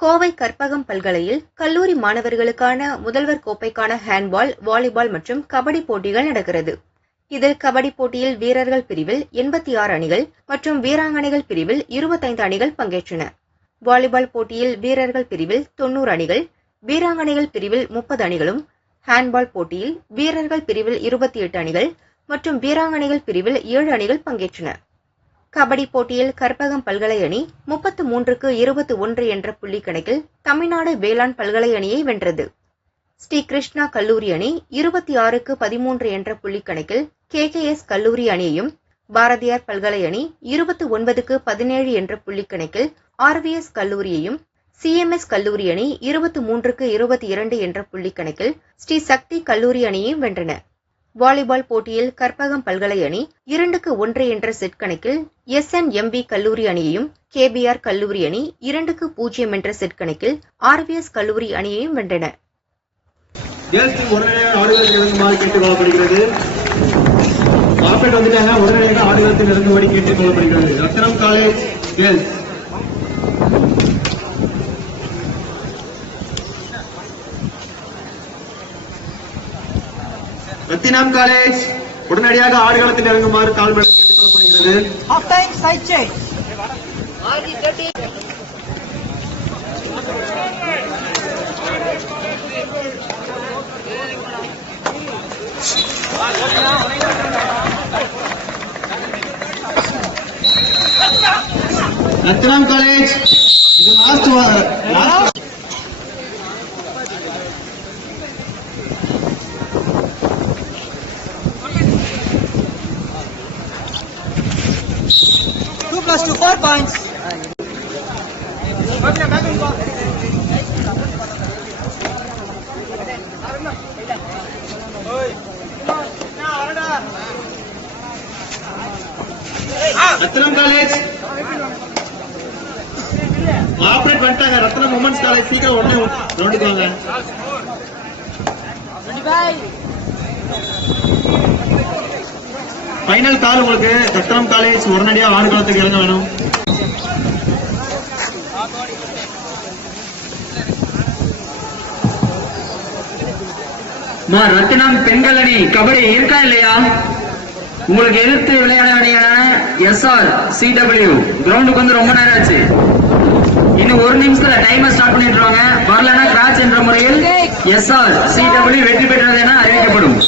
கோவை கற்பகம் பல்கலையில் கல்லூரி மாணவர்களுக்கான முதல்வர் கோப்பைக்கான ஹேண்ட்பால் வாலிபால் மற்றும் கபடி போட்டிகள் நடக்கிறது. இதில் கபடி போட்டியில் வீரர்கள் பிரிவில் எண்பத்தி ஆறு அணிகள் மற்றும் வீராங்கனைகள் பிரிவில் இருபத்தைந்து அணிகள் பங்கேற்றன. வாலிபால் போட்டியில் வீரர்கள் பிரிவில் தொன்னூறு அணிகள் வீராங்கனைகள் பிரிவில் முப்பது அணிகளும் ஹேண்ட்பால் போட்டியில் வீரர்கள் பிரிவில் இருபத்தி எட்டு அணிகள் மற்றும் வீராங்கனைகள் பிரிவில் ஏழு அணிகள் பங்கேற்றன. கபடி போட்டியில் கற்பகம் பல்கலை அணி முப்பத்து மூன்றுக்கு இருபத்தி ஒன்று என்ற புள்ளி கணக்கில் தமிழ்நாடு வேளாண் பல்கலை அணியை வென்றது. ஸ்ரீ கிருஷ்ணா கல்லூரி அணி இருபத்தி ஆறுக்கு பதிமூன்று என்ற புள்ளி கணக்கில் கே கே எஸ் கல்லூரி அணியையும் பாரதியார் பல்கலை அணி இருபத்தி ஒன்பதுக்கு பதினேழு என்ற புள்ளி கணக்கில் ஆர்விஎஸ் கல்லூரியையும் சிஎம்எஸ் கல்லூரி அணி இருபத்தி மூன்றுக்கு இருபத்தி இரண்டு என்ற புள்ளி கணக்கில் ஸ்ரீ சக்தி கல்லூரி அணியையும் வென்றன. வாலிபால் போட்டியில் கற்பகம் பல்கலை அணி இரண்டுக்கு ஒன்று என்ற செட் கணக்கில் எஸ் என் எம்பி கல்லூரி அணியையும் கேபிஆர் கல்லூரி அணி இரண்டுக்கு பூஜ்ஜியம் என்ற செட் கணக்கில் ஆர்விஎஸ் கல்லூரி அணியையும் வென்றன. கேர்ள்ஸ் வந்துட்டாங்க. உடனடியாக ஆடுகளத்தில் இறங்கும்படி கேட்டுக் கொள்ளப்படுகிறது ரத்னம் காலேஜ் ரத்தினம் காலேஜ் உடனடியாக ஆடுகளத்தில் இறங்குமாறு கால்பட கேட்டுக் கொள்ளப்படுகிறது Half time, side change. Ratnam college இது லாஸ்ட் லாஸ்ட் plus two, four points. Ratnam college operate பண்ணிட்டாங்க ரத்னம் உமன்ஸ் காலேஜ் சீக்கிரம் உடனே ரவுண்டுக்கு வாங்க ஃபைனல் கால் உங்களுக்கு ரத்னம் காலேஜ் உடனடியாக ஆடுகளத்துக்கு இறங்க வேணும். ரத்தினம் பெண்கள் அணி கபடி இருக்கா இல்லையா? உங்களுக்கு எதிர்த்து விளையாட அணியான எஸ்ஆர் சிடபிள்யூ கிரவுண்டுக்கு வந்து ரொம்ப நேரம் ஆச்சு. இன்னும் ஒரு நிமிஷத்துல டைமர் ஸ்டார்ட் பண்ணிட்டுருவாங்க வரலன்னா கிராச் என்ற முறையில் எஸ்ஆர் சிடபிள்யூ வெற்றி அறிவிக்கப்படும்.